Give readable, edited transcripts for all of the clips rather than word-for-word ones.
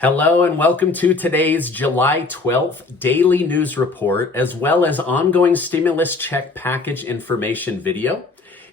Hello and welcome to today's July 12th daily news report, as well as ongoing stimulus check package information video.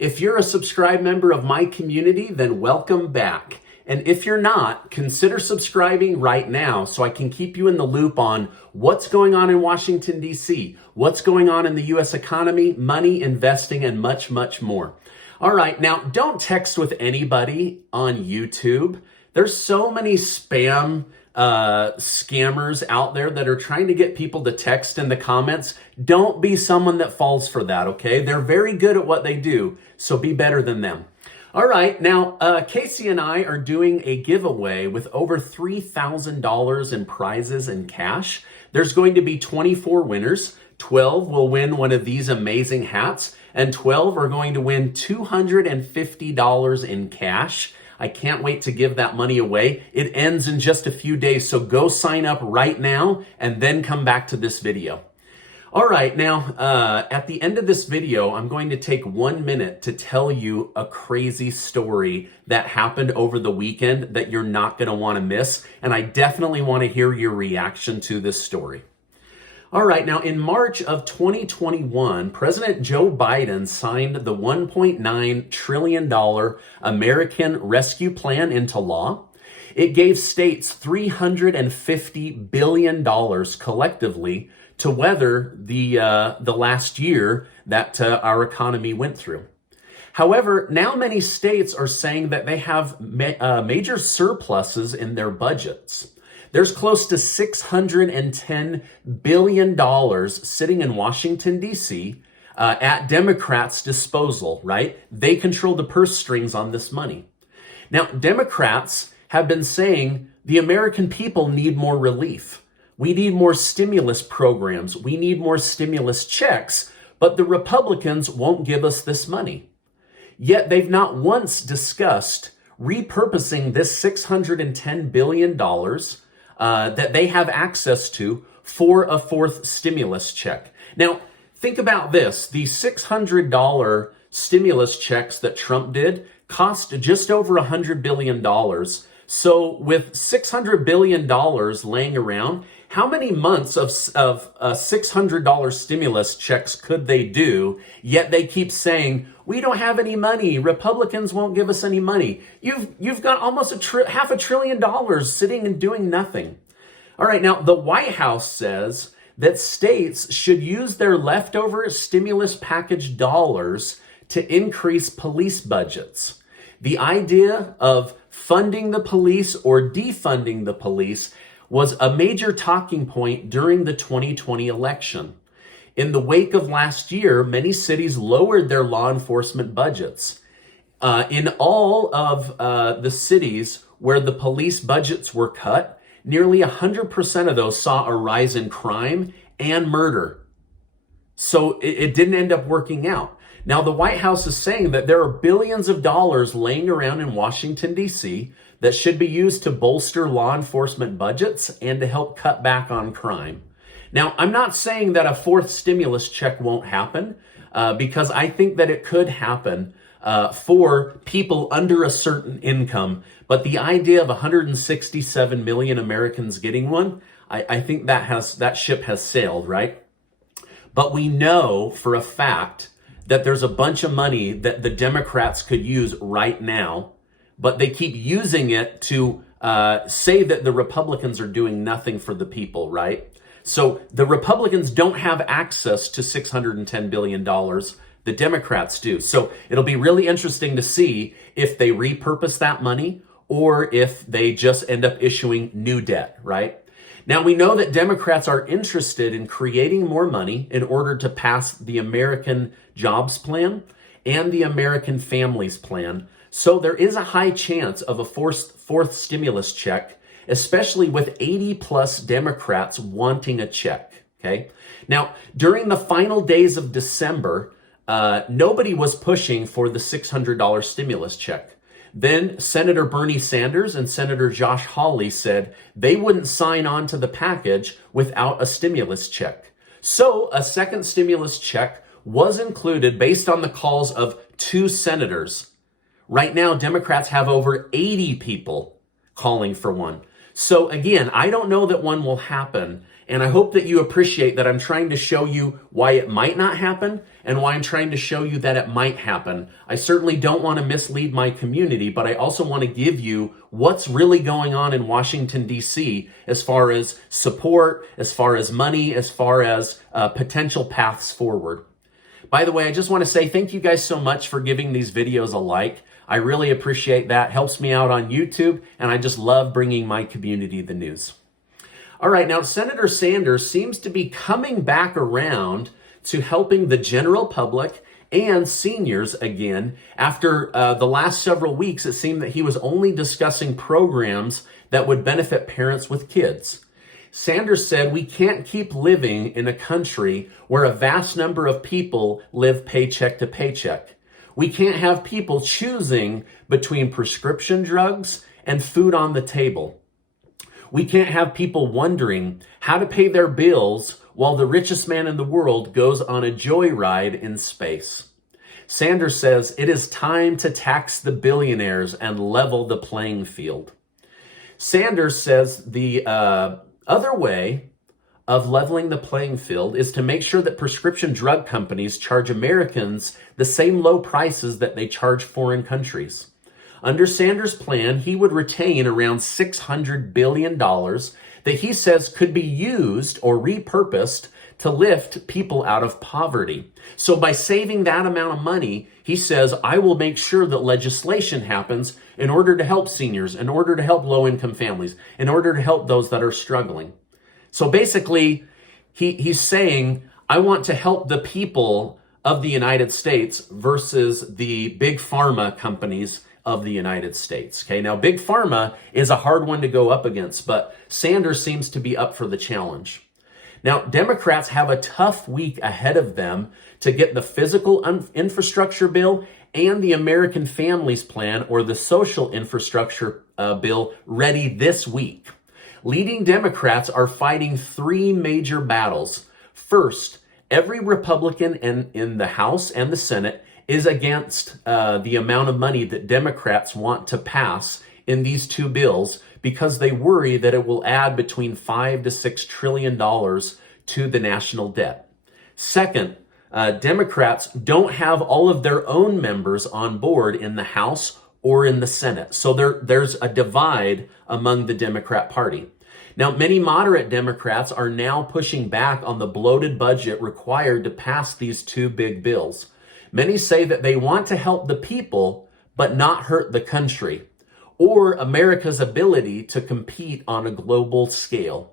If you're a subscribed member of my community, then welcome back. And if you're not, consider subscribing right now so I can keep you in the loop on what's going on in Washington, D.C., what's going on in the U.S. economy, money, investing, and much, much more. All right, now don't text with anybody on YouTube. There's so many spam scammers out there that are trying to get people to text in the comments. Don't be someone that falls for that, okay? They're very good at what they do, so be better than them. All right, now Casey and I are doing a giveaway with over $3,000 in prizes and cash. There's going to be 24 winners. 12 will win one of these amazing hats, and 12 are going to win $250 in cash. I can't wait to give that money away. It ends in just a few days, so go sign up right now and then come back to this video. All right, now, at the end of this video, I'm going to take 1 minute to tell you a crazy story that happened over the weekend that you're not going to want to miss, and I definitely want to hear your reaction to this story. All right, now in March of 2021, President Joe Biden signed the $1.9 trillion American Rescue Plan into law. It gave states $350 billion collectively to weather the last year that our economy went through. However, now many states are saying that they have major surpluses in their budgets. There's close to $610 billion sitting in Washington, D.C. At Democrats' disposal, right? They control the purse strings on this money. Now, Democrats have been saying the American people need more relief. We need more stimulus programs. We need more stimulus checks, but the Republicans won't give us this money. Yet they've not once discussed repurposing this $610 billion that they have access to for a fourth stimulus check. Now, think about this. The $600 stimulus checks that Trump did cost just over $100 billion. So with $600 billion laying around, how many months of $600 stimulus checks could they do? Yet they keep saying, we don't have any money. Republicans won't give us any money. You've got almost $500 billion sitting and doing nothing. All right, now the White House says that states should use their leftover stimulus package dollars to increase police budgets. The idea of funding the police or defunding the police was a major talking point during the 2020 election. In the wake of last year, many cities lowered their law enforcement budgets. In all of the cities where the police budgets were cut, nearly 100% of those saw a rise in crime and murder. So it didn't end up working out. Now, the White House is saying that there are billions of dollars laying around in Washington, D.C. that should be used to bolster law enforcement budgets and to help cut back on crime. Now, I'm not saying that a fourth stimulus check won't happen because I think that it could happen for people under a certain income. But the idea of 167 million Americans getting one, I think that ship has sailed, right? But we know for a fact that there's a bunch of money that the Democrats could use right now, but they keep using it to say that the Republicans are doing nothing for the people, right? So the Republicans don't have access to $610 billion. The Democrats do. So it'll be really interesting to see if they repurpose that money or if they just end up issuing new debt, right? Now, we know that Democrats are interested in creating more money in order to pass the American Jobs Plan and the American Families Plan. So there is a high chance of a fourth stimulus check, especially with 80 plus Democrats wanting a check, okay? Now, during the final days of December, nobody was pushing for the $600 stimulus check. Then Senator Bernie Sanders and Senator Josh Hawley said they wouldn't sign on to the package without a stimulus check. So a second stimulus check was included based on the calls of 2 senators. Right now, Democrats have over 80 people calling for one. So again, I don't know that one will happen. And I hope that you appreciate that I'm trying to show you why it might not happen and why I'm trying to show you that it might happen. I certainly don't want to mislead my community, but I also want to give you what's really going on in Washington, D.C. as far as support, as far as money, as far as potential paths forward. By the way, I just want to say thank you guys so much for giving these videos a like. I really appreciate that. Helps me out on YouTube, and I just love bringing my community the news. All right, now Senator Sanders seems to be coming back around to helping the general public and seniors again. After the last several weeks, it seemed that he was only discussing programs that would benefit parents with kids. Sanders said we can't keep living in a country where a vast number of people live paycheck to paycheck. We can't have people choosing between prescription drugs and food on the table. We can't have people wondering how to pay their bills while the richest man in the world goes on a joyride in space. Sanders says it is time to tax the billionaires and level the playing field. Sanders says the other way of leveling the playing field is to make sure that prescription drug companies charge Americans the same low prices that they charge foreign countries. Under Sanders' plan, he would retain around $600 billion that he says could be used or repurposed to lift people out of poverty. So by saving that amount of money, he says, I will make sure that legislation happens in order to help seniors, in order to help low-income families, in order to help those that are struggling. So basically, he's saying, I want to help the people of the United States versus the big pharma companies of the United States. Okay, now big pharma is a hard one to go up against, but Sanders seems to be up for the challenge. Now, Democrats have a tough week ahead of them to get the physical infrastructure bill and the American Families Plan, or the social infrastructure bill, ready this week. Leading Democrats are fighting three major battles. First, every Republican in the House and the Senate is against the amount of money that Democrats want to pass in these two bills because they worry that it will add between $5 to $6 trillion to the national debt. Second, Democrats don't have all of their own members on board in the House or in the Senate. So there's a divide among the Democrat Party. Now, many moderate Democrats are now pushing back on the bloated budget required to pass these two big bills. Many say that they want to help the people, but not hurt the country, or America's ability to compete on a global scale.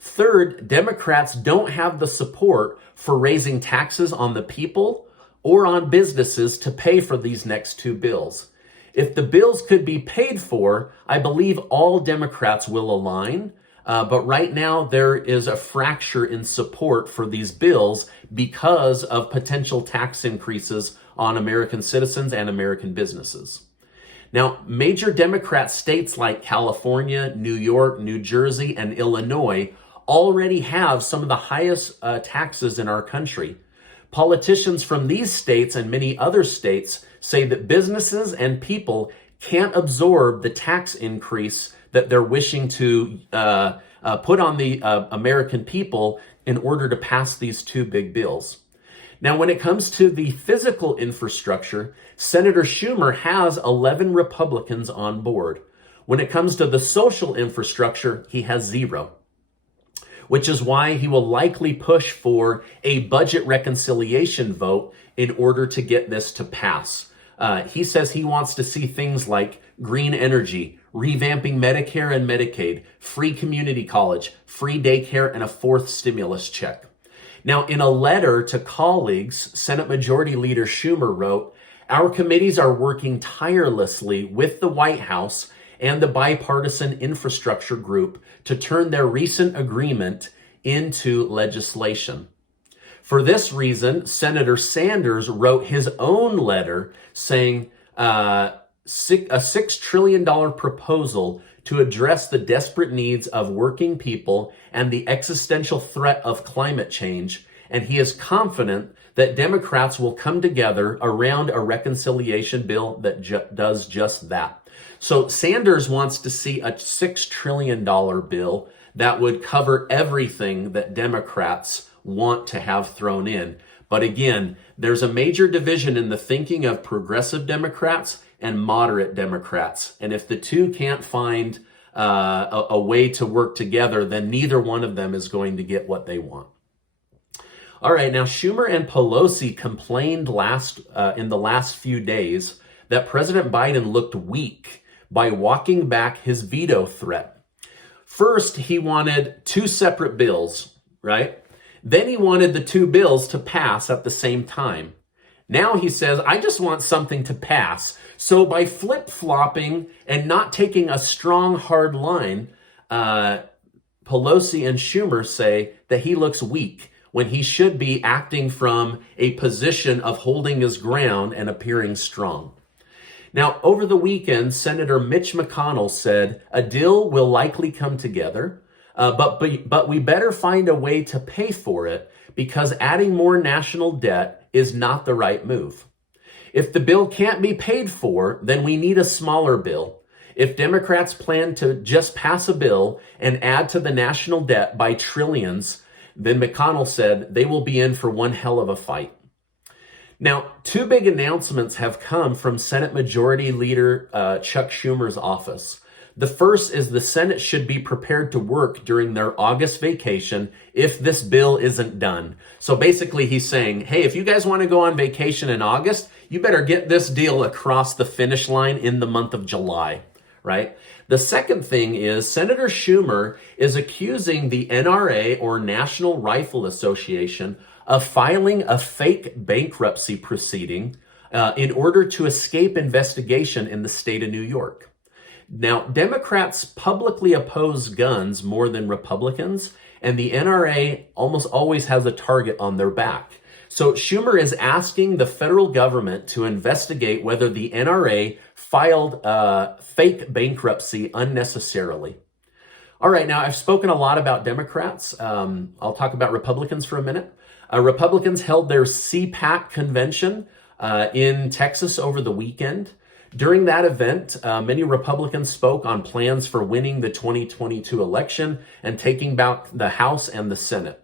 Third, Democrats don't have the support for raising taxes on the people or on businesses to pay for these next two bills. If the bills could be paid for, I believe all Democrats will align. But right now, there is a fracture in support for these bills because of potential tax increases on American citizens and American businesses. Now, major Democrat states like California, New York, New Jersey, and Illinois already have some of the highest taxes in our country. Politicians from these states and many other states say that businesses and people can't absorb the tax increase that they're wishing to put on the American people in order to pass these two big bills. Now, when it comes to the physical infrastructure, Senator Schumer has 11 Republicans on board. When it comes to the social infrastructure, he has 0, which is why he will likely push for a budget reconciliation vote in order to get this to pass. He says he wants to see things like green energy, revamping Medicare and Medicaid, free community college, free daycare, and a fourth stimulus check. Now, in a letter to colleagues, Senate Majority Leader Schumer wrote, "Our committees are working tirelessly with the White House and the bipartisan infrastructure group to turn their recent agreement into legislation." For this reason, Senator Sanders wrote his own letter saying a $6 trillion proposal to address the desperate needs of working people and the existential threat of climate change, and he is confident that Democrats will come together around a reconciliation bill that does just that. So Sanders wants to see a $6 trillion bill that would cover everything that Democrats want to have thrown in. But again, there's a major division in the thinking of progressive Democrats and moderate Democrats. And if the two can't find a way to work together, then neither one of them is going to get what they want. All right, now Schumer and Pelosi complained in the last few days that President Biden looked weak by walking back his veto threat. First, he wanted two separate bills, right? Then he wanted the two bills to pass at the same time. Now he says, I just want something to pass. So by flip-flopping and not taking a strong, hard line, Pelosi and Schumer say that he looks weak when he should be acting from a position of holding his ground and appearing strong. Now, over the weekend, Senator Mitch McConnell said a deal will likely come together, but we better find a way to pay for it because adding more national debt is not the right move. If the bill can't be paid for, then we need a smaller bill. If Democrats plan to just pass a bill and add to the national debt by trillions, then McConnell said they will be in for one hell of a fight. Now, two big announcements have come from Senate Majority Leader Chuck Schumer's office. The first is the Senate should be prepared to work during their August vacation if this bill isn't done. So basically he's saying, hey, if you guys want to go on vacation in August, you better get this deal across the finish line in the month of July, right? The second thing is Senator Schumer is accusing the NRA, or National Rifle Association, of filing a fake bankruptcy proceeding in order to escape investigation in the state of New York. Now, Democrats publicly oppose guns more than Republicans, and the NRA almost always has a target on their back. So Schumer is asking the federal government to investigate whether the NRA filed fake bankruptcy unnecessarily. All right, now I've spoken a lot about Democrats. I'll talk about Republicans for a minute. Republicans held their CPAC convention in Texas over the weekend. During that event, many Republicans spoke on plans for winning the 2022 election and taking back the House and the Senate.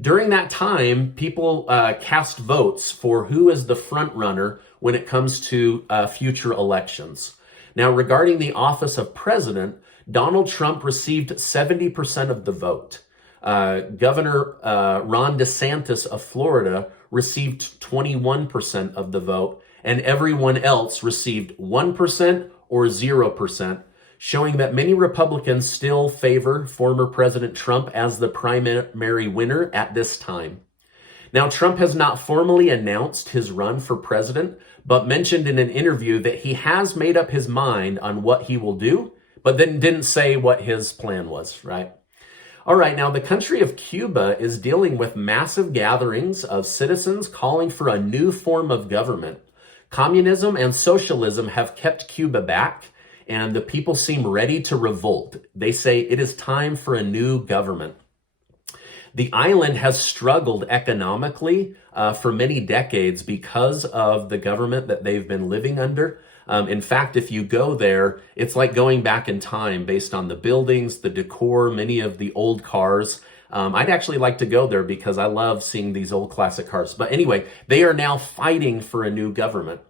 During that time, people cast votes for who is the front runner when it comes to future elections. Now, regarding the office of president, Donald Trump received 70% of the vote. Governor Ron DeSantis of Florida received 21% of the vote, and everyone else received 1% or 0%, showing that many Republicans still favor former President Trump as the primary winner at this time. Now, Trump has not formally announced his run for president, but mentioned in an interview that he has made up his mind on what he will do, but then didn't say what his plan was, right? All right, now the country of Cuba is dealing with massive gatherings of citizens calling for a new form of government. Communism and socialism have kept Cuba back, and the people seem ready to revolt. They say it is time for a new government. The island has struggled economically for many decades because of the government that they've been living under. In fact, if you go there, it's like going back in time based on the buildings, the decor, many of the old cars. I'd actually like to go there because I love seeing these old classic cars. But anyway, they are now fighting for a new government.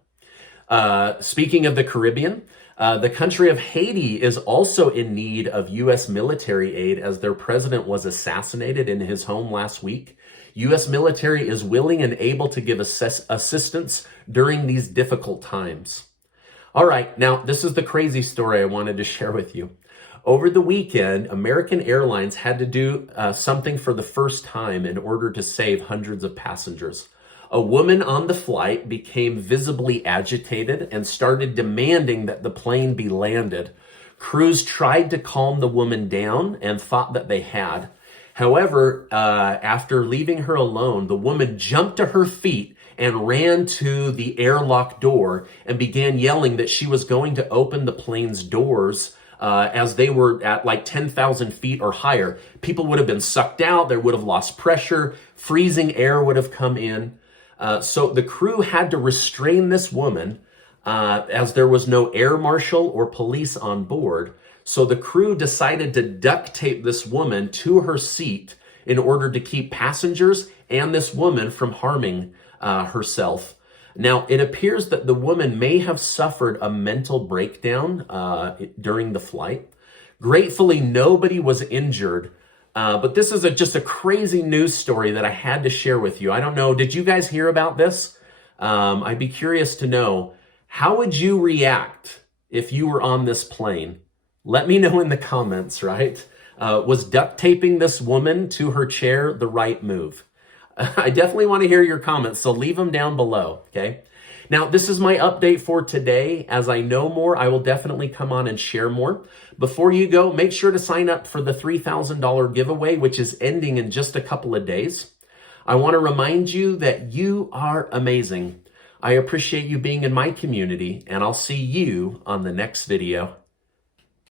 Speaking of the Caribbean, the country of Haiti is also in need of U.S. military aid as their president was assassinated in his home last week. U.S. military is willing and able to give assistance during these difficult times. All right, now this is the crazy story I wanted to share with you. Over the weekend, American Airlines had to do something for the first time in order to save hundreds of passengers. A woman on the flight became visibly agitated and started demanding that the plane be landed. Crews tried to calm the woman down and thought that they had. However, after leaving her alone, the woman jumped to her feet and ran to the airlock door and began yelling that she was going to open the plane's doors as they were at like 10,000 feet or higher. People would have been sucked out. They would have lost pressure. Freezing air would have come in. So the crew had to restrain this woman as there was no air marshal or police on board. So the crew decided to duct tape this woman to her seat in order to keep passengers and this woman from harming herself. Now, it appears that the woman may have suffered a mental breakdown during the flight. Gratefully, nobody was injured. But this is just a crazy news story that I had to share with you. I don't know, did you guys hear about this? I'd be curious to know, how would you react if you were on this plane? Let me know in the comments, right? Was duct taping this woman to her chair the right move? I definitely want to hear your comments, so leave them down below, okay? Now, this is my update for today. As I know more, I will definitely come on and share more. Before you go, make sure to sign up for the $3,000 giveaway, which is ending in just a couple of days. I want to remind you that you are amazing. I appreciate you being in my community, and I'll see you on the next video.